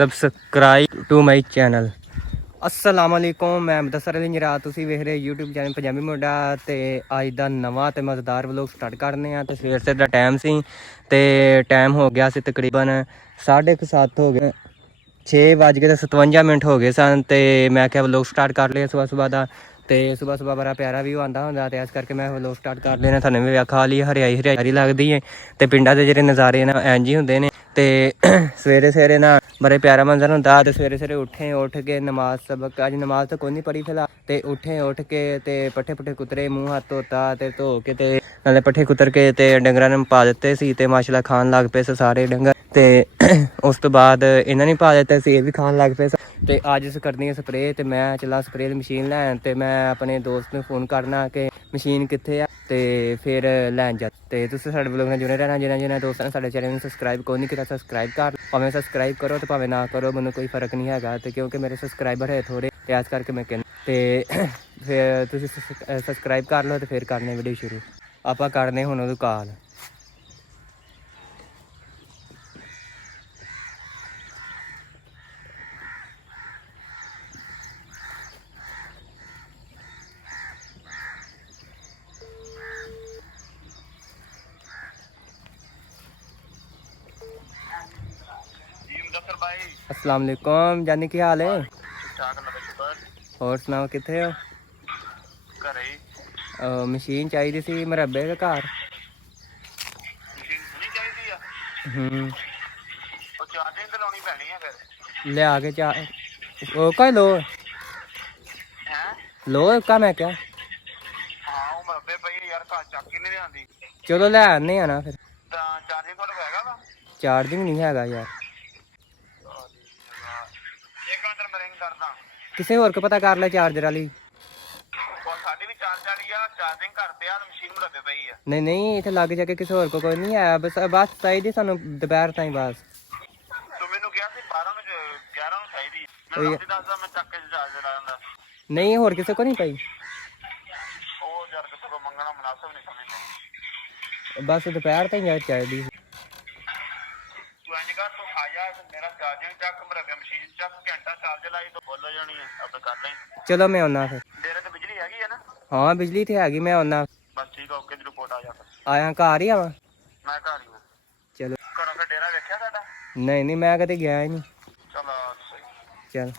Subscribe to my channel. अस्सलाम वालेकुम, मैं मुदस्सर अली निराज, तुसीं वेख रहे यूट्यूब चैनल पंजाबी मुंडा। ते अज दा नवां ते मज़ेदार व्लॉग स्टार्ट करने आ। ते सवेर दा टाइम सी ते टाइम हो गया सी तकरीबन 7:30 हो गए, 6:57 हो गए सन। ते मैं क्या व्लॉग स्टार्ट कर लिया सुबह दा। ते सुबह बड़ा प्यारा व्यू आंदा हुंदा, ते इस करके मैं व्लॉग स्टार्ट कर लेना। थानू भी वेखा ली हरियाई लगदी है ते पिंडां दे जेह्ड़े नज़ारे ना इंज ही हुंदे ने। ते सवेरे ना बड़े प्यारा मंजर होंदा। ते सवेरे उठ के नमाज सबक, अज नमाज तो कोई नहीं पढ़ी फिलहाल। ते उठ के ते पट्ठे कुतरे, मूँह हाथ धोता ते धो के ते नाले पट्ठे कुतर के ते डंगरां नूं पा दित्ते सी। ते माशाल्लाह खान लग पे सारे डंगर। ते उस तो बाद इन्हां ने पा दित्ते सी, भी खान लग पे। ते अज अस करनी है स्प्रे। ते मैं चला स्प्रे दी मशीन लैन। ते मैं अपने दोस्त नूं फोन करना कि मशीन कित्थे आ, ते फिर लैन जा। ते तुसीं साडे व्लॉग नाल जुड़े रहना। जिन्हां दोस्तां ने साडे चैनल नूं सबसक्राइब कोई नहीं कीता, सबसक्राइब कर, भावें सबसक्राइब करो ते भावें ना करो, मैनूं कोई फर्क नहीं हैगा। ते क्योंकि मेरे सबसक्राइबर है थोड़े, ते इस करके मैं कहना। ते फिर तुसीं सबसक्राइब कर लो ते फिर करने वीडियो शुरू। आपां करने हुण ओहदी कॉल। अस्सलाम वालेकुम जानी, की हाल है? और सुनाओ कित्थे हो? मशीन चाहिए सी मरब्बे के घर। लिया के ओ का लो का मैं क्या चलो ले आने आ ना। फिर चार्जिंग नहीं हैगा यार। किसी होर को पता कर ले चार्जर वाली। नहीं इतने लग जाके किसी होर को कोई नहीं है। बस चाहिए सानू दोपहर ताईं बस। नहीं होर किसी को नहीं पाई, बस दोपहर ताईं यार चाहिए। चलो मैं आना फिर। हाँ बिजली तो हैगी, मैं आना। आया घर ही आवा। चलो नहीं मैं कदे गया ही नहीं। चल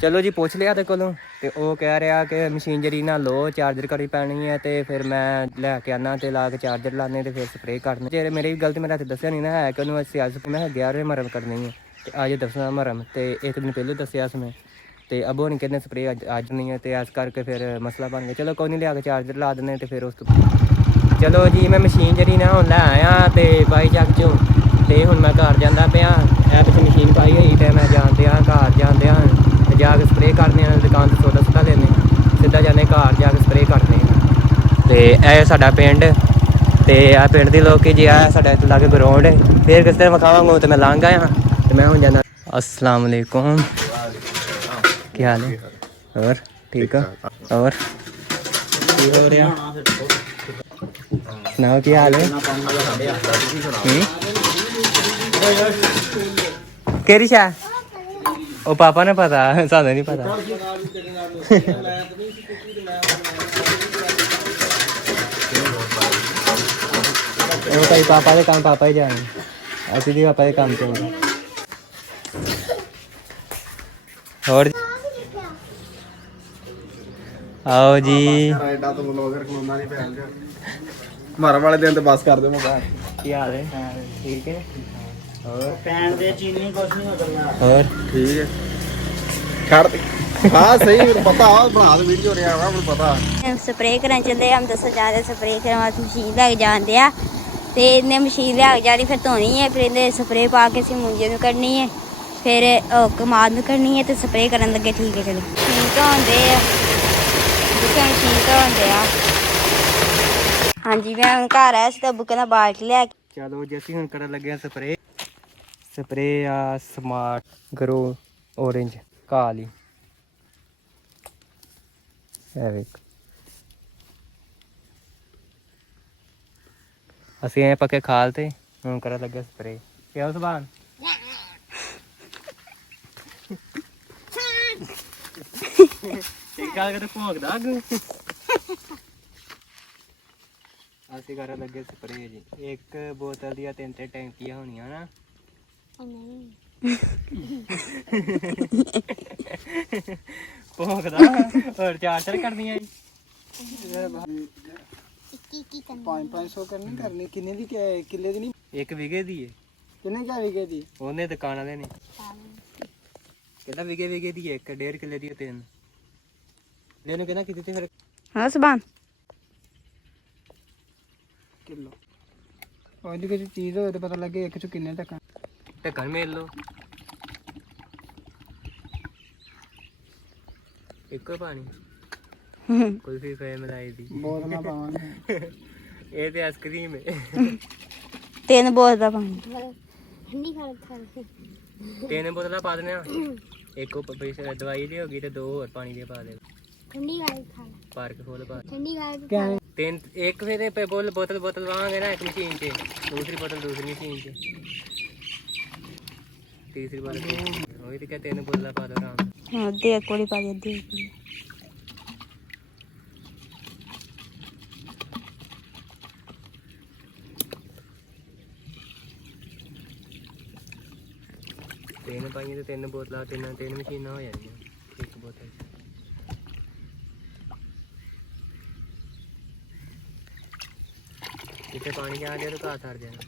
चलो जी, पुछ लिया ते कोलों। ते ओह कह रहा कि मशीन जरी ना लो, चार्जर करी पैनी है। ते फिर मैं लैके आना ते ला के चार्जर लाने ते फिर स्प्रे करने। जे मेरी भी गलती, मेरे हत्थ दस्सेआ नहीं ना है कि उन्होंने मैं 11 मरम करनी है ते अज दसना मरम। ते एक दिन पहले दस्सेआ मैं। ते अब होनी कहने स्प्रे अज नहीं है। ते इस करके फिर मसला बन गया। चलो कोई नहीं, लिया के चार्जर ला देने। ते फिर उस चलो जी, मैं मशीन जी ना हुण लै आया ते बाई चक चों। ते हुण मैं घर जांदा पिया। ऐ पिच्छे मशीन पाई होई ते मैं जान दिया घर, जान दिया ते जाके स्प्रे करने। दुकान से सौदा लेने, सीधा जाने घर जाके स्प्रे करने। ते ऐ साडा पिंड। ते आ पिंड दे लोग जी, आ साडा इत्थे लागे ग्राउंड है। फिर किस दिन विखावांगा ते मैं लंघ आया ते मैं हुण जाना। अस्सलाम वालेकुम, क्या हाल है? और ठीक हो? और की हो रहा? सुनाओ की हाल है? केरी शा ओ पापा ने पता, सानू नहीं पता। ओ भाई पापा के काम पापा ही जाने, असि भी पापा के काम चलते। और आओ जी, मारा वाले दिन तो बस कर दे मोबाइल। क्या हाल है? ठीक है। और पैन दे चीनी कुछ नहीं होता। और ठीक है छड़ दे। हाँ सही पता बना दे वीडियो रहा है मुझे पता। हम स्प्रे करन चले, हम दस जाते स्प्रे करन वास्ते मशीन लैके जाते हैं। ते इन्हें मशीन लैके जानी, फिर धोनी है, फिर इन्हें स्प्रे पा के मुंजे में कड्ढनी है, फिर कमाद में कड्ढनी है। तो स्प्रे करन लगे ठीक है। चलो मशीन धोंदे जित्थे मशीन धोंदे आ। हाँ जी, मैं हूँ घर आया तो बुके दा बाल्टी लैके। चलो जैसे हुण करन लगे स्प्रे। स्प्रे आ स्मार्ट ग्रो ऑरेंज काली ਅਸੀਂ ਐ ਪੱਕੇ ਖਾਲ ਤੇ ਹੁਣ ਕਰਨ ਲੱਗੇ ਸਪਰੇ। ਕਿਉਂ ਸੁਭਾਨ ਗੱਲ ਕਰ ਭੋਗਦਾ ਅੱਗ ਅਸੀਂ ਕਰਨ ਲੱਗੇ ਸਪਰੇਅ ਜੀ ਇੱਕ ਬੋਤਲ ਦੀਆਂ 3 ਟੈਂਕੀਆਂ ਹੋਣੀਆਂ ਨਾ ਭੋਗਦਾ ਹੋਰ 4 ਕਰਨੀਆਂ ਜੀ 500 ਕਰਨੀ ਕਿੰਨੇ ਦੀ ਕਿੱਲੇ ਦੀ ਨਹੀਂ 1 ਵਿਗੇ ਦੀ ਏ ਕਿੰਨੇ ਕਿਆ ਵਿਗੇ ਦੀ ਉਹਨੇ ਦੁਕਾਨ ਵਾਲੇ ਨੇ ਕਹਿੰਦਾ ਵਿਗੇ ਦੀ 1.5 ਕਿੱਲੇ ਦੀ 3 ਲੈਨੂੰ ਕਹਿੰਦਾ ਕਿਤੇ ਤੇ ਫਿਰ ਹਾਂ ਸੁਭਾਨ ਕਿਲੋ ਉਹਦੀ ਕੋਈ ਚੀਜ਼ ਹੋਵੇ ਤਾਂ ਪਤਾ ਲੱਗੇ ਇੱਕ ਚ ਕਿੰਨੇ ਢੱਕਣ ਢੱਕਣ ਮੇਲ ਲੋ ਇੱਕੋ ਪਾਣੀ ਕੋਈ ਵੀ ਫੇ ਮਲਾਈ ਦੀ ਬੋਤਲਾਂ ਪਾਵਾਂਗੇ ਇਹ ਤੇ ਆਈਸਕ੍ਰੀਮ ਹੈ 3 ਬੋਤਲ ਦਾ ਪਾਣੀ 3 ਬੋਤਲਾਂ ਪਾ ਦੇਣਾ ਇੱਕ ਦਵਾਈ ਦੀ ਹੋ ਗਈ ਤੇ 2 ਹੋਰ ਪਾਣੀ ਦੀਆਂ ਪਾ ਦੇ ਪਾਰਕ ਖੋਲ ਪਾ ਤਿੰਨ ਇੱਕ ਫਿਰ ਬੋਤਲ ਵਾਂਗੇ ਨਾ ਇੱਕ ਮਸ਼ੀਨ 'ਚ ਦੂਸਰੀ ਬੋਤਲ ਦੂਸਰੀ ਮਸ਼ੀਨ 'ਚ ਤੀਸਰੀ ਬੋਤਲ ਉਹੀ ਤੇ ਕਿਹਾ 3 ਬੋਤਲਾਂ ਪਾ ਦੋ ਆਰਾਮ ਹਾਂ ਦੇ ਕੋਲੀ ਪਾ ਦੇ ਤਿੰਨ ਪਾਈਆਂ ਤੇ 3 ਬੋਤਲਾਂ ਤਿੰਨ ਮਸ਼ੀਨਾਂ ਹੋ ਜਾਣੀਆਂ ਇੱਕ ਬੋਤਲ ਜਿੱਥੇ ਪਾਣੀ ਜਾ ਰਿਹਾ ਤਾਂ ਘਾਹ ਸੜ ਜਾਣਾ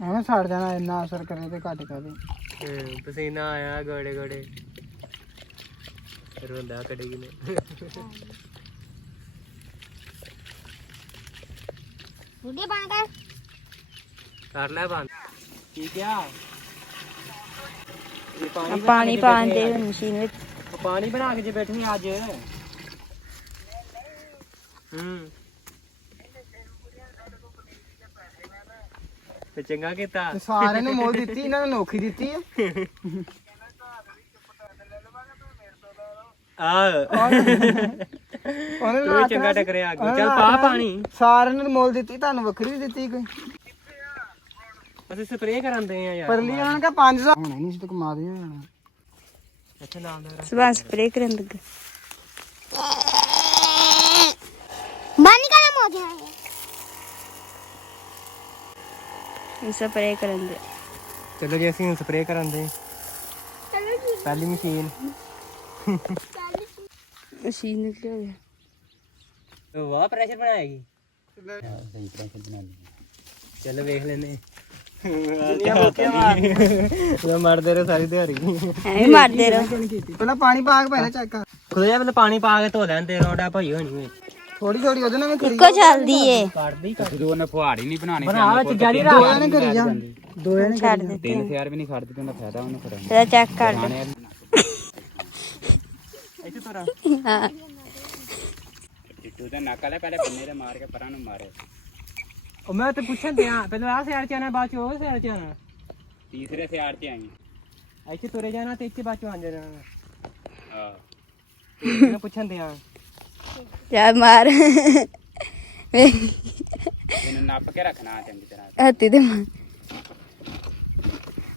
ਐਵੇਂ ਸੜ ਜਾਣਾ ਇੰਨਾ ਅਸਰ ਕਰੇ ਤੇ ਘੱਟ ਕਰੇ ਪਸੀਨਾ ਆਇਆ ਗੋੜੇ ਗੋੜੇ ਰੋਂਦਾ ਕੱਢੀ ਨੇ ਕਰ ਲੈ ਬੰਦ ਠੀਕ ਆ ਪਾਣੀ ਪਾਣ ਦੇ ਮਸ਼ੀਨ ਵਿੱਚ ਪਾਣੀ ਬਣਾ ਕੇ ਜੇ ਬੈਠੇ ਅੱਜ ਤੇ ਚੰਗਾ ਕੀਤਾ ਸਾਰਿਆਂ ਨੂੰ ਮੋਲ ਦਿੱਤੀ ਇਹਨਾਂ ਨੂੰ ਨੋਖੀ ਦਿੱਤੀ ਹੈ ਉਹਨੇ ਚੰਗਾ ਟਕਰਿਆ ਅੱਗੇ ਚੱਲ ਪਾ ਪਾਣੀ ਸਾਰਿਆਂ ਨੂੰ ਮੋਲ ਦਿੱਤੀ ਤੁਹਾਨੂੰ ਵੱਖਰੀ ਵੀ ਦਿੱਤੀ ਕੋਈ ਅਸੀਂ ਸਪਰੇਅ ਕਰਾਂਦੇ ਆ ਯਾਰ ਪਰਲੀ ਉਹਨਾਂ ਕਾ 500 ਹੋਣਾ ਨਹੀਂ ਸੀ ਤੇ ਕਮਾ ਦੇ ਜਾਣਾ ਇੱਥੇ ਨਾਲ ਦਾ ਸੁਭਾਨ ਸਪਰੇਅ ਕਰਨ ਲੱਗਾ ਬਾਨੀ ਕਾ ਨਾਮ ਹੋ ਗਿਆ ਇਹ ਸਪਰੇਅ ਕਰਨ ਦੇ ਚਲੋ ਜੀ ਅਸੀਂ ਹੁਣ ਸਪਰੇਅ ਕਰਾਂਦੇ ਪਹਿਲੀ ਮਸ਼ੀਨ ਮਸ਼ੀਨ ਨਿਕਲ ਗਿਆ ਵਾਹ ਪ੍ਰੈਸ਼ਰ ਬਣਾਏਗੀ ਸਹੀ ਪ੍ਰੈਸ਼ਰ ਬਣਾ ਲਈ ਚੱਲ ਵੇਖ ਲੈਨੇ ਮਰਦੇ ਰਹੋ ਸਾਰੀ ਦਿਹਾੜੀ ਐਵੇਂ ਮਾਰਦੇ ਰਹੋ ਪਹਿਲਾਂ ਪਾਣੀ ਪਾ ਕੇ ਪਹਿਲਾਂ ਚੈੱਕ ਕਰ ਖੁਦ ਪਹਿਲਾਂ ਪਾਣੀ ਪਾ ਕੇ ਧੋ ਲੈਂਦੇ ਰੋੜਾ ਭਈ ਹੋਣੀ ਥੋੜੀ ਥੋੜੀ ਉਹਦੇ ਨਾਲ ਵੀ ਕਰੀ ਇੱਕੋ ਚੱਲਦੀ ਏ ਕੱਢਦੀ ਦੋ ਨੇ ਫੁਹਾੜੀ ਨਹੀਂ ਬਣਾਣੀ ਬਣਾ ਵਿੱਚ ਜਾਰੀ ਦੋਆਂ ਨੇ ਕਰੀ ਜਾ ਦੋਆਂ ਨੇ ਛੱਡ ਦਿੱਤੇ 3000 ਵੀ ਨਹੀਂ ਖੜਦੀ ਤੇ ਉਹਦਾ ਫਾਇਦਾ ਉਹਨੂੰ ਕਰਨ ਇਹਦਾ ਚੈੱਕ ਕਰ ਦੇ ਇੱਥੇ ਤੋਰਾ ਹਾਂ ਟਿੱਟੂ ਦਾ ਨੱਕ ਵਾਲੇ ਪਹਿਲੇ ਬੰਨੇ ਤੇ ਮਾਰ ਕੇ ਪਰਾਂ ਨੂੰ ਮਾਰੇ ਉਹ ਮੈਂ ਤੇ ਪੁੱਛਣ ਦਿਆਂ ਪਹਿਲਾਂ ਆਹ ਸਿਆੜ ਚ ਆਣਾ ਬਾਅਦ ਚ ਉਹ ਸਿਆੜ ਚ ਆਣਾ ਤੀਸਰੇ ਸਿਆੜ ਤੇ ਆਈ ਇੱਥੇ ਤੁਰੇ ਜਾਣਾ ਤੇ ਇੱਥੇ ਬਾਅਦ ਚ ਆਂਦੇ ਰਹਿਣਾ ਹਾਂ ਇਹਨੂੰ ਪੁੱਛਣ ਦਿਆਂ ਜਾ ਮਾਰ ਇਹਨੂੰ ਨੱਪ ਕੇ ਰੱਖਣਾ ਚੰਗੀ ਤਰ੍ਹਾਂ ਹੱਥੀ ਤੇ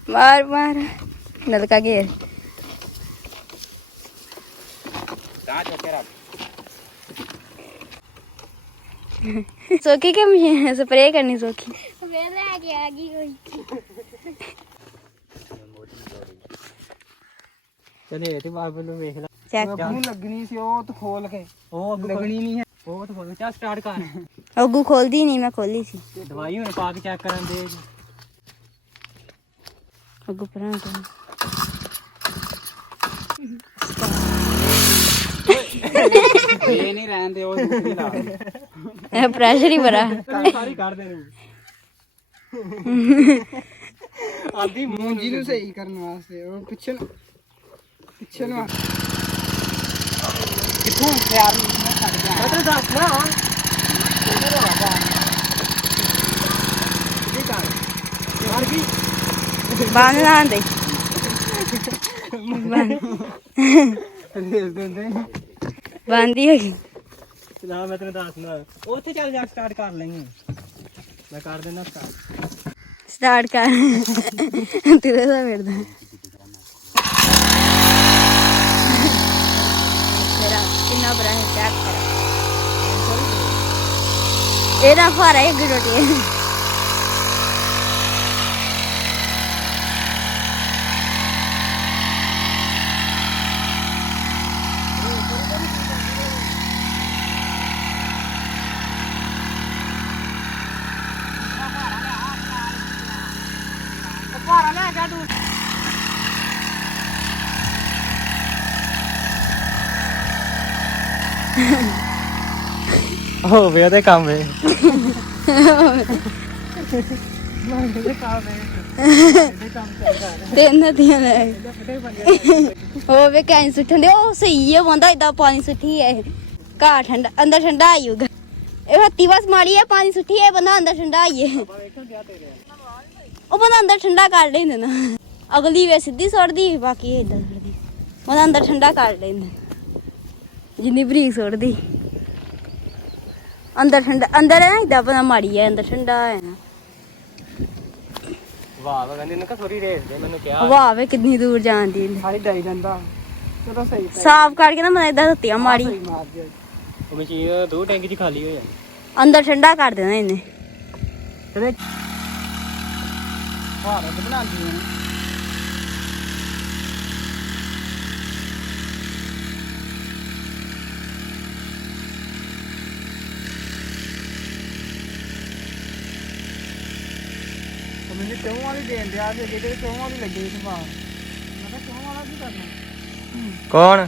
ਮਾਰ ਮਾਰ ਨਲਕਾ ਘੇਰ ਤਾਂ ਚੁੱਕ ਕੇ ਰੱਖ ਸੋਖੀ ਕਿ ਮਸ਼ੀਨ ਸਪਰੇਅ ਕਰਨੀ ਸੋਖੀ ਵੇ ਲੈ ਕੇ ਆ ਗਈ ਕੋਈ ਚਲੇ ਤੇ ਬਾਬੂ ਨੂੰ ਵੇਖ ਲੈ ਚੈੱਕ ਨੂੰ ਲੱਗਣੀ ਸੀ ਉਹ ਤਾਂ ਖੋਲ ਕੇ ਉਹ ਅੱਗੋਂ ਲੱਗਣੀ ਨਹੀਂ ਹੈ ਉਹ ਤਾਂ ਹੋ ਚੱਲ ਸਟਾਰਟ ਕਰ ਅੱਗੂ ਖੋਲਦੀ ਨਹੀਂ ਮੈਂ ਖੋਲੀ ਸੀ ਦਵਾਈ ਹੁਣ ਪਾ ਕੇ ਚੈੱਕ ਕਰਨ ਦੇ ਅੱਗੂ ਪਰਾਂ ਤੋਂ ਇਹ ਨਹੀਂ ਰਹਿਣ ਦੇ ਉਹ ਦੂਸਰੀ ਲਾ ਦੇ ਇਹ ਪ੍ਰੈਸ਼ਰ ਹੀ ਬੜਾ ਸਾਰੀ ਕੱਢ ਦੇ ਨੂੰ ਆਂਦੀ ਮੂੰਜੀ ਨੂੰ ਸਹੀ ਕਰਨ ਵਾਸਤੇ ਉਹ ਪਿੱਛੇ ਨੂੰ ਕਿੱਥੋਂ ਤਿਆਰ ਨਹੀਂ ਛੱਡ ਗਿਆ ਮੈਂ ਤੈਨੂੰ ਦੱਸ ਨਾ ਕੀ ਕਰ ਯਾਰ ਕੀ ਬੰਦ ਨਾ ਦੇ ਬੰਦ ਹੀ ਹੋ ਗਈ ਨਾ ਮੈਂ ਤੈਨੂੰ ਦੱਸਣਾ ਉੱਥੇ ਚੱਲ ਜਾ ਸਟਾਰਟ ਕਰ ਲੈਂਗੇ ਮੈਂ ਕਰ ਦਿੰਦਾ ਸਟਾਰਟ ਸਟਾਰਟ ਕਰ ਤੇਰੇ ਦਾ ਫਿਰਦਾ ਤੇਰਾ ਕਿੰਨਾ ਬੜਾ ਹੈ ਚੈੱਕ ਕਰ ਇਹਦਾ ਫਾਰਾ ਇੱਕ ਰੋਟੀ ਹੋਵੇ ਉਹਦੇ ਕੰਮ ਵੇ ਤੇ ਨਦੀਆਂ ਲੈ ਉਹ ਵੇ ਕੈਂ ਸੁੱਟਣ ਦੇ ਉਹ ਸਹੀ ਹੈ ਬੰਦਾ ਇਦਾਂ ਪਾਣੀ ਸੁੱਟੀ ਹੈ ਘਾ ਠੰਡਾ ਅੰਦਰ ਠੰਡਾ ਆਇਊਗਾ ਇਹ ਹੱਤੀ ਬਸ ਮਾਰੀ ਹੈ ਪਾਣੀ ਸੁੱਟੀ ਹੈ ਬੰਦਾ ਅੰਦਰ ਠੰਡਾ ਆਈਏ ਉਹ ਬੰਦਾ ਅੰਦਰ ਠੰਡਾ ਕਰ ਲੈਂਦੇ ਨਾ ਅਗਲੀ ਵੇ ਸਿੱਧੀ ਸੁੱਟਦੀ ਬਾਕੀ ਇਦਾਂ ਸੁੱਟਦੀ ਬੰਦਾ ਅੰਦਰ ਠੰਡਾ ਕਰ ਲੈਂਦਾ ਜਿੰਨੀ ਬਰੀਕ ਸੁੱਟਦੀ ਅੰਦਰ ਠੰਡਾ ਅੰਦਰ ਹੈ ਨਾ ਇਦਾਂ ਬੰਦਾ ਮਾਰੀ ਹੈ ਅੰਦਰ ਠੰਡਾ ਹੈ ਨਾ ਵਾਹ ਕਹਿੰਦੇ ਇਹਨੂੰ ਥੋੜੀ ਰੇਸ ਦੇ ਮੈਨੂੰ ਕਿਹਾ ਵਾਹ ਵੇ ਕਿੰਨੀ ਦੂਰ ਜਾਂਦੀ ਸਾਰੀ ਡਾਈ ਜਾਂਦਾ ਚਲੋ ਸਹੀ ਸਾਫ਼ ਕਰਕੇ ਨਾ ਮੈਂ ਇਦਾਂ ਧੁੱਤੀਆਂ ਮਾਰੀ ਮਾਰ ਦਿਓ ਉਹ ਮਸ਼ੀਨ ਦੋ ਟੈਂਕੀ ਚ ਖਾਲੀ ਹੋ ਜਾਂਦੀ ਅੰਦਰ ਠੰਡਾ ਕਰ ਦੇਣਾ ਇਹਨੇ ਤੇ ਭਾਰਤ ਬਣਾਉਂਦੀ ਹੈ ਮੈਨੂੰ ਚੌਂ ਵਾਲੀ ਦੇਣ ਦਿਆ ਤੇ ਜਿਹੜੇ ਚੌਂ ਵਾਲੀ ਲੱਗੀ ਸੀ ਬਾਹਰ ਮੈਂ ਕਿਹਾ ਚੌਂ ਵਾਲਾ ਕੀ ਕਰਨਾ ਕੌਣ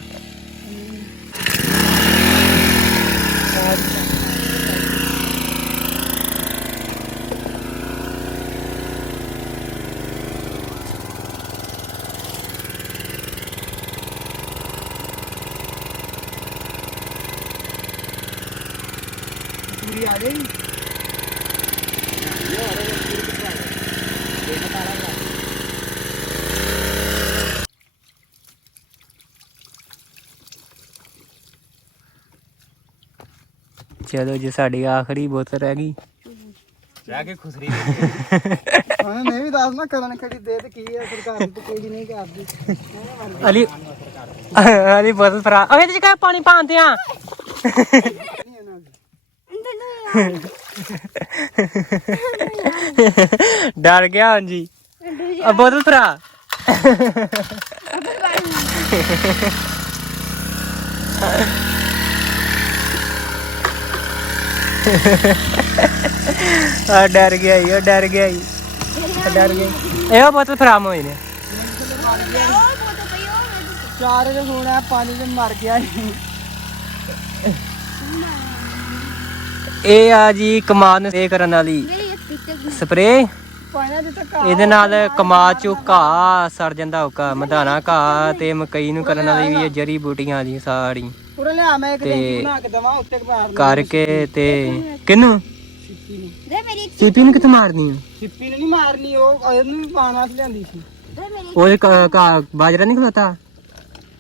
ਪੂਰੀ ਆ ਗਈ ਚਲੋ ਜੀ ਸਾਡੀ ਆਖਰੀ ਬੋਤਲ ਰਹਿ ਗਈ ਰਹਿ ਕੇ ਖੁਸਰੀ ਉਹਨੇ ਨਹੀਂ ਵੀ ਦੱਸ ਨਾ ਕਰਨ ਖੜੀ ਦੇ ਤੇ ਕੀ ਹੈ ਸਰਕਾਰ ਦੀ ਤੇ ਕੋਈ ਨਹੀਂ ਕਰਦੀ ਅਲੀ ਅਲੀ ਬੋਤਲ ਫਰਾ ਓਏ ਤੇ ਕਾ ਪਾਣੀ ਪਾਉਂਦੇ ਆ ਡਰ ਗਿਆ ਹਾਂਜੀ ਆ ਬੋਤਲ ਫਰਾ ਆ ਡਰ ਗਿਆ ਈ, ਉਹ ਡਰ ਗਿਆ ਈ, ਡਰ ਗਿਆ ਈ। ਇਹ ਬੋਤਲ ਖਰਾਬ ਹੋਈ ਨੇ ਚਾਰ ਵਜੇ ਹੋਣਾ ਪਾਣੀ ਚ ਮਰ ਗਿਆ ਇਹ ਆ ਜੀ ਕਮਾਦ ਸਪਰੇ ਕਰਨ ਵਾਲੀ ਸਪਰੇ ਇਹਦੇ ਨਾਲ ਕਮਾਦ ਚੋਂ ਘਾਹ ਸੜ ਜਾਂਦਾ ਹੋਕਾ ਮਧਾਣਾ ਘਾਹ ਤੇ ਮਕਈ ਨੂੰ ਕਰਨ ਵਾਲੀ ਵੀ ਇਹ ਜੜੀ ਬੂਟੀਆਂ ਦੀ ਸਾੜੀ ਪੂਰਾ ਲਿਆ ਮੈਂ ਇੱਕ ਤੇ ਦਿਨ ਬਣਾ ਕੇ ਦਵਾਂ ਉੱਤੇ ਮਾਰ ਕਰਕੇ ਤੇ ਕਿਨੂੰ ਸਿੱਪੀ ਨੂੰ ਦੇ ਮੇਰੀ ਸੀਪੀ ਨੂੰ ਕਿੱਥੇ ਮਾਰਨੀ ਆ ਸਿੱਪੀ ਨੂੰ ਨਹੀਂ ਮਾਰਨੀ ਉਹ ਇਹਨੂੰ ਵੀ ਪਾਣ ਵਾਸਤੇ ਲਿਆਂਦੀ ਸੀ ਦੇ ਮੇਰੀ ਉਹ ਬਾਜਰਾ ਨਹੀਂ ਖਲੋਤਾ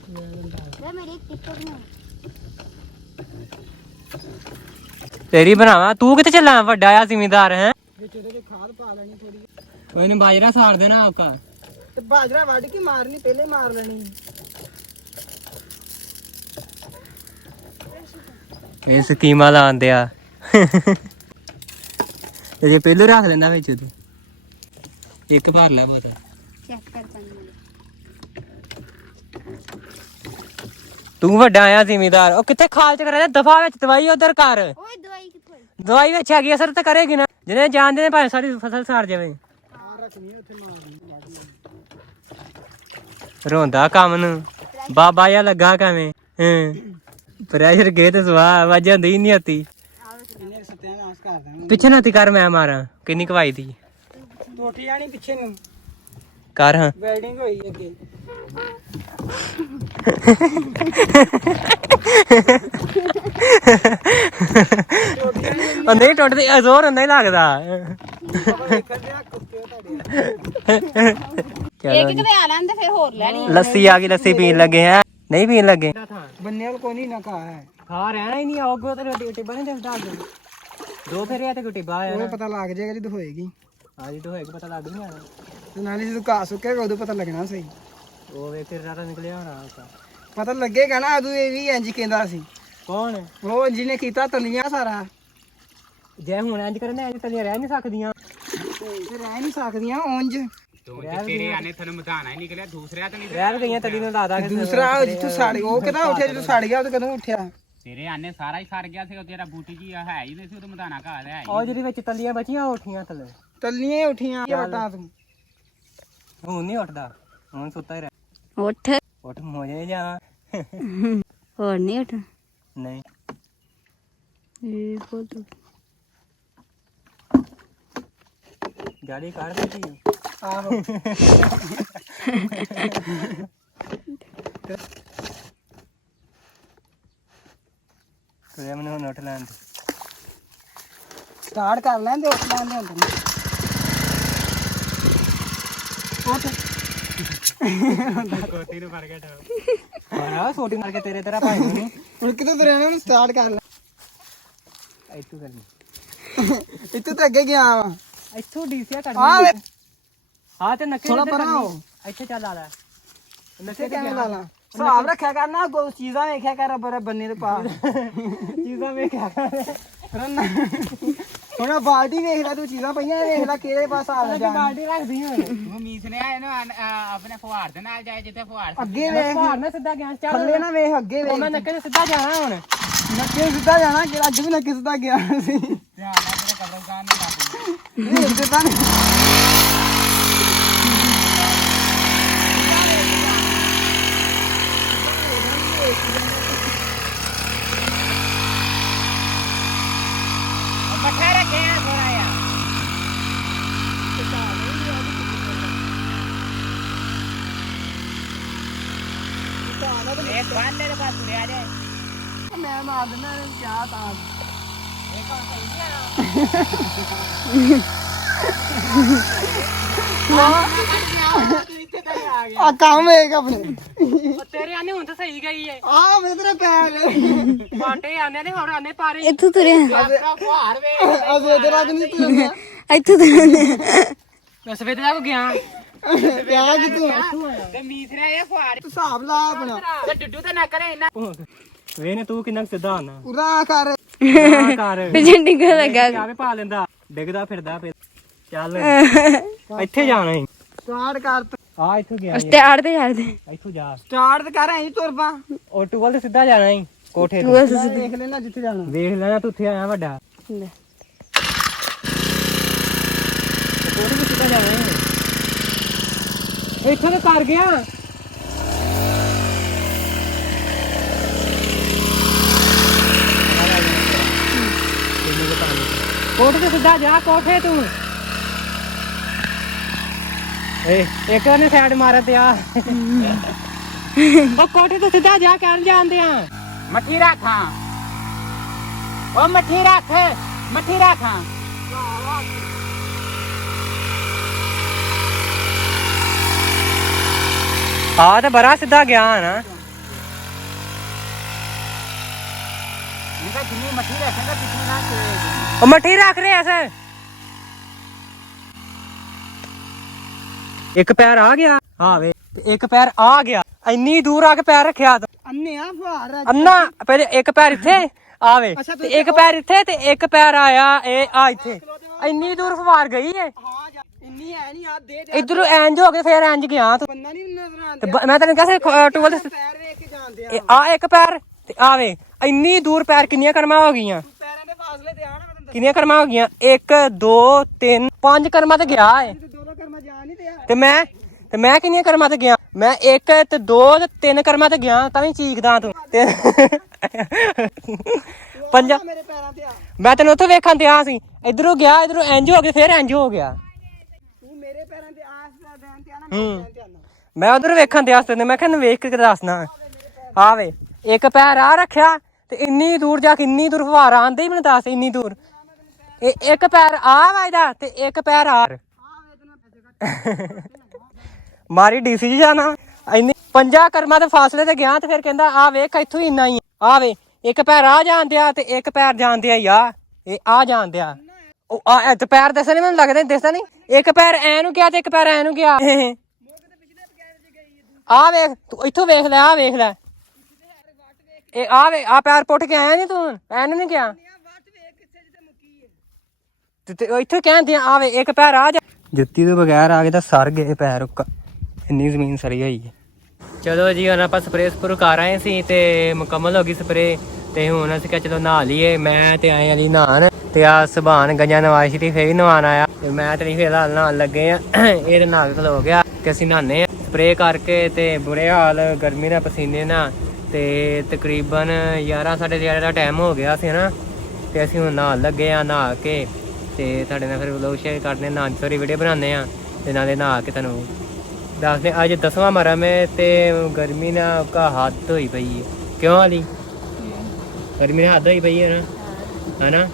ਦੇ ਮੇਰੀ ਟਿਕਟ ਨਾ ਤੇਰੀ ਬਣਾਵਾ ਤੂੰ ਕਿੱਥੇ ਚੱਲਾ ਵੱਡਾ ਆ ਜ਼ਿਮੀਂਦਾਰ ਹੈ ਵਿੱਚ ਉਹਦੇ ਚ ਖਾਦ ਪਾ ਲੈਣੀ ਥੋੜੀ ਉਹਨੇ ਬਾਜਰਾ ਸਾੜ ਦੇਣਾ ਔਕਾ ਤੇ ਬਾਜਰਾ ਵੱਢ ਕੇ ਮਾਰਨੀ ਪਹਿਲੇ ਮਾਰ ਲੈਣੀ ਇਹ ਸਕੀਮਾਂ ਲਾਉਂਦੇ ਆ ਤੇ ਜੇ ਪਹਿਲੋਂ ਰੱਖ ਲੈਂਦਾ ਵਿੱਚ ਤੂੰ ਇੱਕ ਭਰ ਲੈ ਬੋਤਲ ਚੈੱਕ ਕਰ ਪਾਣੀ ਤੂੰ ਵੱਡਾ ਆ ਜ਼ਿਮੀਂਦਾਰ ਉਹ ਕਿੱਥੇ ਖਾਲ ਚ ਕਰਿਆ ਦਫਾ ਵਿੱਚ ਦਵਾਈ ਉਧਰ ਕਰ ਓਏ ਦਵਾਈ ਕਿੱਥੋਂ ਆਈ ਦਵਾਈ ਵਿੱਚ ਹੈਗੀ ਅਸਰ ਤਾਂ ਕਰੇਗੀ ਨਾ ਜਿਹਨੇ ਜਾਣਦੇ ਨੇ ਭਾਵੇਂ ਸਾਰੀ ਫਸਲ ਸਾੜ ਜਾਵੇ ਆ ਰੱਖਣੀ ਉੱਥੇ ਮਾਰਨੀ ਰੋਂਦਾ ਕੰਮ ਨੂੰ ਬਾਬਾ ਜਿਹਾ ਲੱਗਾ ਕਿਵੇਂ ਪ੍ਰੈਸ਼ਰ ਗਏ ਤੇ ਸਵਾ ਆਵਾਜ਼ ਆਉਂਦੀ ਨਹੀਂ ਆਤੀ ਇਹਨੇ ਸਤਿਆਨਾਸ਼ ਕਰ ਦੇਣਾ ਪਿੱਛੇ ਨਾਤੀ ਕਰ ਮੈਂ ਮਾਰਾਂ ਕਿੰਨੀ ਕਵਾਈ ਦੀ ਟੋਟੀ ਆਣੀ ਪਿੱਛੇ ਨੂੰ ਕਰ ਹਾਂ ਵੈਲਡਿੰਗ ਹੋਈ ਅੱਗੇ ਉਹ ਨਹੀਂ ਟੁੱਟਦੀ ਜ਼ੋਰ ਹੁੰਦਾ ਹੀ ਲੱਗਦਾ ਵੇਖਣ ਦਿਆ ਕੁੱਤੇ ਤੁਹਾਡੇ ਚਲੋ ਜੀ ਕਿਤੇ ਆ ਲੈਂਦੇ ਫਿਰ ਹੋਰ ਲੈਣੀ ਲੱਸੀ ਆ ਗਈ ਲੱਸੀ ਪੀਣ ਲੱਗੇ ਹੈ ਨਹੀਂ ਪੀਣ ਲੱਗੇ ਬੰਨੇ ਵਾਲ ਕੋਈ ਨਹੀਂ ਨਾ ਕਹਾ ਹੈ ਖਾ ਰਹਿਣਾ ਹੀ ਨਹੀਂ ਆਉਗੋ ਤੇ ਰੋਟੀ ਬਣੇ ਤੇ ਢਾਲ ਦੇ ਦੋ ਫੇਰੇ ਆ ਤੇ ਗੁੱਟੀ ਬਾਹਰ ਉਹ ਪਤਾ ਲੱਗ ਜਾਏਗਾ ਜਦੋਂ ਹੋਏਗੀ ਆਜੀ ਤਾਂ ਹੋਏਗਾ ਪਤਾ ਲੱਗ ਨਹੀਂ ਆਣਾ ਤੇ ਨਾਲੇ ਜਦੋਂ ਘਾਹ ਸੁੱਕੇਗਾ ਉਦੋਂ ਪਤਾ ਲੱਗਣਾ ਸਹੀ। ਉਹ ਵੇ ਤੇਰੇ ਨਾਲ ਤਾਂ ਨਿਕਲਿਆ ਹੋਣਾ ਉਹਦਾ। ਪਤਾ ਲੱਗੇਗਾ ਨਾ ਉਦੋਂ ਇਹ ਵੀ ਇੰਜ ਕਹਿੰਦਾ ਸੀ। ਕੌਣ ਉਹ ਜਿਹਨੇ ਕੀਤਾ ਤਲੀਆਂ ਸਾਰਾ। ਜੇ ਹੁਣ ਇੰਜ ਕਰਨਾ ਇੰਜ ਤਲੀਆਂ ਰਹਿ ਨਹੀਂ ਸਕਦੀਆਂ ਤੇ ਰਹਿ ਨਹੀਂ ਸਕਦੀਆਂ ਉਂਝ। ਤੇਰੇ ਆਨੇ ਤੁਹਾਨੂੰ ਮਧਾਣਾ ਹੀ ਨਿਕਲਿਆ ਦੂਸਰਿਆਂ ਤੋਂ ਨਹੀਂ ਰਹਿ ਗਈਆਂ ਤਲੀ ਨੂੰ ਲਾ ਦਾਂਗੇ ਦੂਸਰਾ ਜਿੱਥੋਂ ਸੜ ਉਹ ਕਿਦਾਂ ਉੱਠਿਆ ਜਦੋਂ ਸੜ ਗਿਆ ਉਹ ਕਦੋਂ ਉੱਠਿਆ? ਤੇਰੇ ਆਨੇ ਸਾਰਾ ਹੀ ਸੜ ਗਿਆ ਸੀ ਉਹ ਤੇਰਾ ਬੂਟੀ ਜੀ ਹੈ ਹੀ ਨਹੀਂ ਸੀ ਉਹ ਤਾਂ ਮਧਾਣਾ ਘਾ ਲਿਆ ਉਹ ਜਿਹੜੀ ਵਿੱਚ ਤਲੀਆਂ ਬਚੀਆਂ ਉਹ ਉੱਠੀਆਂ ਥੱਲੇ ਤਲੀਆਂ ਹੀ ਉੱਠੀਆਂ ਵਟਾਂ ਤੋਂ। ਹੁਣ ਨਹੀਂ ਉੱਠਦਾ ਹੁਣ ਸੁੱਤਾ ਹੀ ਰਹਿ ਉੱਠ ਉੱਠ ਮੋਜੇ ਜਾ ਹੋਰ ਨਹੀਂ ਉੱਠ ਨਹੀਂ ਇਹ ਬਹੁਤ ਗਾੜੀ ਕੱਢ ਦਿੱਤੀ ਆਹੋ ਤੇ ਮੈਨੂੰ ਹੁਣ ਉੱਠ ਲੈਣ ਦੇ ਸਟਾਰਟ ਕਰ ਲੈਂਦੇ ਉੱਠ ਲੈਂਦੇ ਹੁੰਦੇ ਉੱਠ ਕੋਤੀ ਨੂੰ ਫੜ ਕੇ ਠਾ ਹਾਂ ਛੋਟੀ ਮਾਰ ਕੇ ਤੇਰਾ ਭਾਈ ਨੂੰ ਹੁਣ ਕਿਦੋਂ ਤੁਰਿਆ ਨਾ ਸਟਾਰਟ ਕਰ ਲੈ। ਇੱਥੋਂ ਕਰਨੀ ਇੱਥੋਂ ਤੇ ਅੱਗੇ ਗਿਆ ਵਾ। ਇੱਥੋਂ ਡੀਸੀਆ ਆ ਕਰਨੀ ਹਾਂ ਤੇ ਨੱਕੇ ਥੋੜਾ ਇੱਧਰ ਪਰਾਂ ਹੋ। ਕਰਨੀ। ਇੱਥੇ ਚੱਲ ਆ ਲੈ ਨੱਕੇ ਕਿਵੇਂ ਲਾ ਲਾ ਹਿਸਾਬ ਰੱਖਿਆ ਕਰ ਨਾ ਗੋ ਚੀਜ਼ਾਂ ਵੇਖਿਆ ਕਰ ਬਰੇ ਬੰਨੇ ਤੇ ਪਾ ਚੀਜ਼ਾਂ ਵੇਖਿਆ ਹੁਣ ਆਹ ਬਾਲਟੀ ਵੇਖ ਲੈ ਤੂੰ ਚੀਜ਼ਾਂ ਪਈਆਂ ਇਹ ਵੇਖ ਲੈ ਕਿਹੜੇ ਪਾਸ ਆ ਲੈ ਜਾਣ। ਬਾਲਟੀ ਰੱਖਦੀ ਹੁਣ ਉਹ ਮੀਸ ਨੇ ਆਏ ਨਾ ਆਪਣੇ ਫੁਹਾਰ ਦੇ ਨਾਲ ਜਾਏ ਜਿੱਥੇ ਫੁਹਾਰ ਅੱਗੇ ਵੇਖ ਭਾਰ ਨਾ ਸਿੱਧਾ ਗਿਆ ਚੱਲ ਥੱਲੇ ਨਾ ਵੇਖ ਅੱਗੇ ਉਹ ਵੇਖ ਮੈਂ ਨੱਕੇ ਨੂੰ ਸਿੱਧਾ ਜਾਣਾ ਹੁਣ ਨੱਕੇ ਸਿੱਧਾ ਜਾਣਾ ਕਿ ਅੱਜ ਵੀ ਨੱਕੇ ਸਿੱਧਾ ਗਿਆ ਸੀ ਧਿਆਨ ਨਾਲ ਤੇਰੇ ਕਬਰਸਤਾਨ ਨਾ ਲੱਗ ਇਹ ਸਿੱਧਾ ਨਹੀਂ ਮੱਠਾ ਰੱਖਿਆ ਥੋੜਾ ਜਿਹਾ ਇਹ ਬਾਲੇ ਦੇ ਪਾਸ ਲੈ ਆ ਜਾ ਮੈਂ ਮਾਰ ਦਿੰਦਾ ਇਹਨੂੰ ਕਿਆ ਤਾਂ ਆ ਕੰਮ ਵੇਖ ਆਪਣੇ ਤੇਰੇ ਆਨੇ ਹੁਣ ਤਾਂ ਸਹੀ ਗਈ ਏ ਆ ਮੇਰੇ ਤੇਰੇ ਪੈਰ ਬਾਂਟੇ ਆਨੇ ਨੇ ਹੁਣ ਆਨੇ ਪਾਰੇ ਇੱਥੋਂ ਤੁਰਿਆ ਆਪਣਾ ਫੁਹਾਰ ਵੇ ਅਜੇ ਤੇ ਰਾਤ ਨਹੀਂ ਤੁਰਨਾ ਇੱਥੋਂ ਤੁਰਿਆ ਮੈਂ ਸਵੇਰੇ ਤੱਕ ਗਿਆ ਕਿਆ ਕਿ ਤੂੰ ਤੇ ਮੀਸ ਨੇ ਆਏ ਫੁਹਾਰ ਤੂੰ ਹਿਸਾਬ ਲਾ ਆਪਣਾ ਤੇ ਡੁੱਡੂ ਤਾਂ ਨਾ ਕਰੇ ਇੰਨਾ ਵੇਨੇ ਤੂੰ ਕਿੰਨਾ ਕੁ ਸਿੱਧਾ ਆਨਾ ਪੂਰਾ ਕਰ ਨਾ ਕਰ ਪਿੱਛੇ ਡਿੱਗਣ ਲੱਗਾ ਆਵੇ ਪਾ ਲੈਂਦਾ ਡਿੱਗਦਾ ਫਿਰਦਾ ਫਿਰ ਚੱਲ ਇੱਥੇ ਜਾਣਾ ਈ ਸਟਾਰਟ ਕਰ ਆ ਇੱਥੋਂ ਗਿਆ ਈ। ਸਟਾਰਟ ਤੇ ਕਰਦੇ ਇੱਥੋਂ ਜਾ ਸਟਾਰਟ ਕਰ ਐਂ ਤੁਰ ਪਾ ਉਹ ਟੂਵਲ ਤੇ ਸਿੱਧਾ ਜਾਣਾ ਈ ਕੋਠੇ ਤੋਂ ਵੇਖ ਲੈਣਾ ਜਿੱਥੇ ਜਾਣਾ ਵੇਖ ਲੈਣਾ ਤੂੰ ਉੱਥੇ ਆਇਆ ਵੱਡਾ ਕੋਠੇ ਤੇ ਸਿੱਧਾ ਜਾਣਾ ਈ ਇੱਥੋਂ ਤੇ ਕਰ ਗਿਆ ਕੋਠੇ ਤੇ ਸਿੱਧਾ ਜਾ ਕੋਠੇ ਤੂੰ ਏ ਇੱਕ ਨੇ ਸਾਈਡ ਮਾਰ ਤੇ ਆ ਉਹ ਕੋਠੇ ਤੋਂ ਸਿੱਧਾ ਜਾ ਕਰਨ ਜਾਂਦੇ ਆ ਮੱਠੀ ਰੱਖਾਂ ਉਹ ਮੱਠੀ ਰੱਖਾਂ ਆ ਤੇ ਬੜਾ ਸਿੱਧਾ ਗਿਆ ਨਾ ਇਹਦਾ ਜਿੰਨੀ ਮੱਠੀ ਰੱਖੇਗਾ ਪਿੱਛੇ ਨਾ ਚੜੇਗੀ ਉਹ ਮੱਠੀ ਰੱਖ ਰਿਹਾ ਸਰ ਇੱਕ ਪੈਰ ਆ ਗਿਆ ਵੇ ਤੇ ਇੱਕ ਪੈਰ ਆ ਗਿਆ ਇੰਨੀ ਦੂਰ ਆ ਕੇ ਪੈਰ ਰੱਖਿਆ ਤੂੰ ਅੰਨੇ ਆ ਫੁਹਾਰ ਆ ਅੰਨਾ ਪਹਿਲੇ ਇੱਕ ਪੈਰ ਇੱਥੇ ਆਵੇ ਤੇ ਇੱਕ ਪੈਰ ਇੱਥੇ ਤੇ ਇੱਕ ਪੈਰ ਆਇਆ ਇਹ ਆ ਇੱਥੇ ਇੰਨੀ ਦੂਰ ਫਵਾਰ ਗਈ ਏ ਹਾਂ ਜਾ ਇੰਨੀ ਹੈ ਨਹੀਂ ਆ ਦੇ ਇਧਰੋਂ ਇੰਜ ਹੋ ਕੇ ਫੇਰ ਇੰਜ ਗਿਆ ਤੂੰ ਬੰਦਾ ਨਹੀਂ ਨਜ਼ਰ ਆਉਂਦਾ ਤੇ ਮੈਂ ਤੈਨੂੰ ਕਿਹਾ ਸੀ ਟੂਵਲ ਤੇ ਪੈਰ ਵੇਖ ਕੇ ਜਾਂਦੇ ਆ ਇਹ ਆ ਇੱਕ ਪੈਰ ਤੇ ਆਵੇ ਇੰਨੀ ਦੂਰ ਪੈਰ ਕਿੰਨੀਆਂ ਕਰਮਾਂ ਹੋ ਗਈਆਂ ਪੈਰਾਂ ਦੇ ਫਾਸਲੇ ਤੇ ਆਣਾ ਮੈਂ ਤੈਨੂੰ ਕਿੰਨੀਆਂ ਕਰਮਾਂ ਹੋ ਗਈਆਂ 1 2 3 5 ਕਰਮਾਂ ਤੇ ਗਿਆ ਏ ਦੱਸ ਦੋ ਕਰਮਾ ਜਾ ਨਹੀਂ ਦਿਆ ਤੇ ਮੈਂ ਕਿੰਨੀਆਂ ਕਰਮਾਂ ਤੇ ਗਿਆ ਮੈਂ 1 ਤੇ 2 ਤੇ 3 ਕਰਮਾਂ ਤੇ ਗਿਆ ਤਾਂ ਵੀ ਚੀਕਦਾ ਤੂੰ ਤੇ ਪੰਜਾ ਮੇਰੇ ਪੈਰਾਂ ਤੇ ਆ ਮੈਂ ਤੈਨੂੰ ਉੱਥੇ ਵੇਖਣ ਤੇ ਆ ਸੀ ਇਧਰੋਂ ਗਿਆ ਇਧਰੋਂ ਇੰਜ ਹੋ ਕੇ ਫੇਰ ਇੰਜ ਹੋ ਗਿਆ ਤੂੰ ਮੇਰੇ ਪੈਰਾਂ ਤੇ ਆਸ ਦਾ ਦੇਣ ਤੇ ਆਣਾ ਮੈਂ ਦੇਣ ਤੇ ਆਣਾ ਮੈਂ ਉਧਰ ਵੇਖਣ ਤੇ ਆਸਤੇ ਮੈਂ ਕਿਹਾ ਵੇਖ ਕੇ ਦੱਸਣਾ ਆਵੇ ਇੱਕ ਪੈਰ ਆ ਰੱਖਿਆ ਤੇ ਇੰਨੀ ਦੂਰ ਜਾ ਕੇ ਇੰਨੀ ਦੂਰ ਫਵਾਰਾ ਆਂਦੇ ਹੀ ਮੈਨੂੰ ਦੱਸ ਇੰਨੀ ਦੂਰ ਇਹ ਇੱਕ ਪੈਰ ਆ ਵਾਇਦਾ ਤੇ ਇੱਕ ਪੈਰ ਆ ਮਾਰੀ ਡੀਸੀ ਜੀ ਜਾਣਾ ਇੰਨੀ 5 ਕਰਮਾਂ ਦੇ ਫਾਸਲੇ ਤੇ ਗਿਆ ਤੇ ਫਿਰ ਕਹਿੰਦਾ ਆ ਵੇਖ ਇੱਥੋਂ ਹੀ ਇੰਨਾ ਹੀ ਆਵੇ ਇੱਕ ਪੈਰ ਆ ਜਾਂਦਿਆ ਤੇ ਇੱਕ ਪੈਰ ਜਾਂਦਿਆ ਹੀ ਆ ਇਹ ਆ ਜਾਂਦਿਆ ਉਹ ਆ ਤੇ ਪੈਰ ਦੱਸਣੇ ਮੈਨੂੰ ਲੱਗਦਾ ਦਿਸਦਾ ਨਹੀਂ। ਇੱਕ ਪੈਰ ਐ ਨੂੰ ਗਿਆ ਤੇ ਇੱਕ ਪੈਰ ਐ ਨੂੰ ਗਿਆ। ਆ ਵੇਖ ਤੂੰ ਇੱਥੋਂ ਵੇਖ ਲੈ, ਆ ਵੇਖ ਲੈ, ਇਹ ਆ ਵੇ ਆ ਪੈਰ ਪੁੱਟ ਕੇ ਆਇਆ ਨੀ ਤੂੰ, ਐਨੂੰ ਨੀ ਗਿਆ ਤੇ ਇੱਥੇ ਕਹਿੰਦੇ ਆ ਵੇ ਇੱਕ ਪੈਰ ਆ ਜਾ। ਜੁੱਤੀ ਤੋਂ ਬਗੈਰ ਆ ਕੇ ਤਾਂ ਸਰ ਗਏ ਪੈਰ, ਇੰਨੀ ਜ਼ਮੀਨ ਸਰੀ ਹੋਈ ਹੈ। ਚਲੋ ਜੀ ਹੁਣ ਆਪਾਂ ਸਪਰੇਅ ਸਪਰੂ ਕਰ ਆਏ ਸੀ ਤੇ ਮੁਕੰਮਲ ਹੋ ਗਈ ਸਪਰੇਅ ਤੇ ਹੁਣ ਅਸੀਂ ਕਿਹਾ ਚਲੋ ਨਹਾ ਲਈਏ। ਮੈਂ ਤੇ ਆਏ ਅਲੀ ਨਹਾਣ ਤੇ ਆ ਸੁਭਾਨ ਗੰਜਾ ਨਵਾਜ਼ ਸੀ ਫੇਰ ਵੀ ਨਵਾਣ ਆਇਆ ਤੇ ਮੈਂ ਤੇ ਨਹੀਂ ਫਿਲਹਾਲ ਨਹਾਣ ਲੱਗੇ ਆ। ਇਹ ਤੇ ਨਹਾ ਕੇ ਖਲੋ ਗਿਆ ਤੇ ਅਸੀਂ ਨਹਾਨੇ ਆ ਸਪਰੇਅ ਕਰਕੇ ਤੇ ਬੁਰੇ ਹਾਲ ਗਰਮੀ ਨਾਲ ਪਸੀਨੇ ਨਾਲ ਤੇ ਤਕਰੀਬਨ 11 ਸਾਢੇ 11 ਦਾ ਟਾਈਮ ਹੋ ਗਿਆ ਸੀ ਨਾ ਤੇ ਅਸੀਂ ਹੁਣ ਨਹਾਣ ਲੱਗੇ ਆ। ਨਹਾ ਕੇ ਤੇ ਤੁਹਾਡੇ ਨਾਲ ਫਿਰ ਵਲੋਗ ਸ਼ੇਅਰ ਕਰਦੇ ਨਾ, ਸੌਰੀ ਵੀਡੀਓ ਬਣਾਉਂਦੇ ਆ ਤੇ ਨਾਲੇ ਨਹਾ ਕੇ ਤੁਹਾਨੂੰ ਦੱਸਦੇ। ਅੱਜ 10ਵਾਂ ਮਰਮ ਹੈ ਤੇ ਗਰਮੀ ਨਾਲ ਕਾ ਹੱਦ ਹੋਈ ਪਈ ਹੈ। ਕਿਉਂ ਵਾਲੀ ਗਰਮੀ ਨਾਲ ਹੱਦ ਹੋਈ ਪਈ ਹੈ ਨਾ, ਹਨਾ।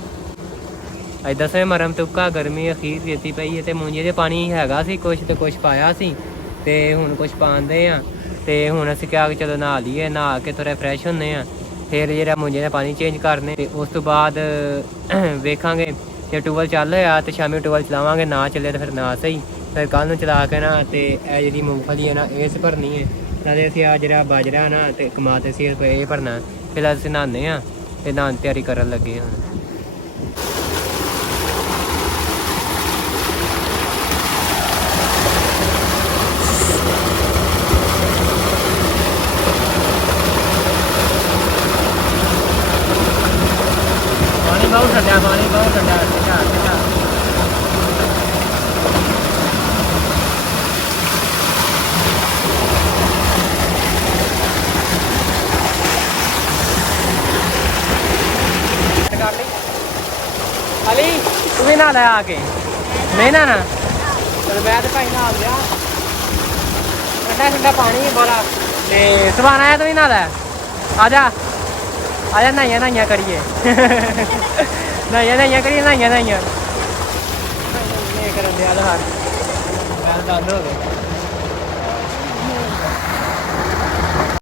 ਅੱਜ 10ਵੇਂ ਮਰਮ ਤੇ ਉੱਕਾ ਗਰਮੀ ਅਖੀਰ ਦੇਤੀ ਪਈ ਹੈ ਤੇ ਮੂੰਜੇ ਦੇ ਪਾਣੀ ਹੈਗਾ ਸੀ ਕੁਛ ਤੇ ਕੁਛ ਪਾਇਆ ਸੀ ਤੇ ਹੁਣ ਕੁਛ ਪਾਉਂਦੇ ਆ ਤੇ ਹੁਣ ਅਸੀਂ ਕਿਹਾ ਕਿ ਚਲੋ ਨਹਾ ਲਈਏ। ਨਹਾ ਕੇ ਥੋੜ੍ਹਾ ਫਰੈਸ਼ ਹੁੰਦੇ ਆ ਫਿਰ ਜਿਹੜਾ ਮੂੰਜੇ ਦਾ ਪਾਣੀ ਚੇਂਜ ਕਰਨੇ ਤੇ ਉਸ ਤੋਂ ਬਾਅਦ ਵੇਖਾਂਗੇ ਜੇ ਟੂਬਲ ਚੱਲ ਹੋਇਆ ਤੇ ਸ਼ਾਮੀ ਟੂਬਲ ਚਲਾਵਾਂਗੇ, ਨਾ ਚੱਲੇ ਤਾਂ ਫਿਰ ਨਾ ਸਹੀ। ਫਿਰ ਕੱਲ੍ਹ ਨੂੰ ਚਲਾ ਕੇ ਨਾ ਤੇ ਇਹ ਜਿਹੜੀ ਮੂੰਗਫਲੀ ਹੈ ਨਾ ਇਸ ਭਰਨੀ ਹੈ ਨਾਲੇ ਅਸੀਂ ਆ ਜਿਹੜਾ ਬਾਜਰਾ ਨਾ ਤੇ ਕਮਾ ਤੇ ਸੀ ਇਹ ਭਰਨਾ। ਫਿਰ ਅਸੀਂ ਨਹਾਉਂਦੇ ਹਾਂ ਤੇ ਨਹਾਉਣ ਦੀ ਤਿਆਰੀ ਕਰਨ ਲੱਗੇ ਹੁਣ। ਪਾਣੀ ਬਹੁਤ ਠੰਡਾ, ਪਾਣੀ ਬਹੁਤ ਠੰਡਾ ਠੰਡਾ ਠੰਡਾ। ਅਲੀ ਤੂੰ ਵੀ ਨਹਾ ਲੈ ਆ ਕੇ, ਨਹੀਂ ਨਾ ਚਲ ਮੈਂ ਤੇ ਭਾਈ ਨਹਾ ਲਿਆ। ਠੰਡਾ ਠੰਡਾ ਪਾਣੀ ਹੈ ਬੜਾ ਤੇ ਸਵਾਨ ਆਇਆ, ਤੂੰ ਵੀ ਨਹਾ ਲੈ, ਆ ਜਾ ਆ ਜਾ। ਨਹਾਈਆਂ ਨਹਾਈਆਂ ਕਰੀਏ, ਨਹਾਈਆਂ ਨਹਾਈਆਂ ਕਰੀਏ, ਨਹਾਈਆਂ ਨਹਾਈਆਂ ਕਰਨ ਦੇ ਆ ਹਰ ਮੈਂ ਦੰਦ ਹੋ ਗਏ।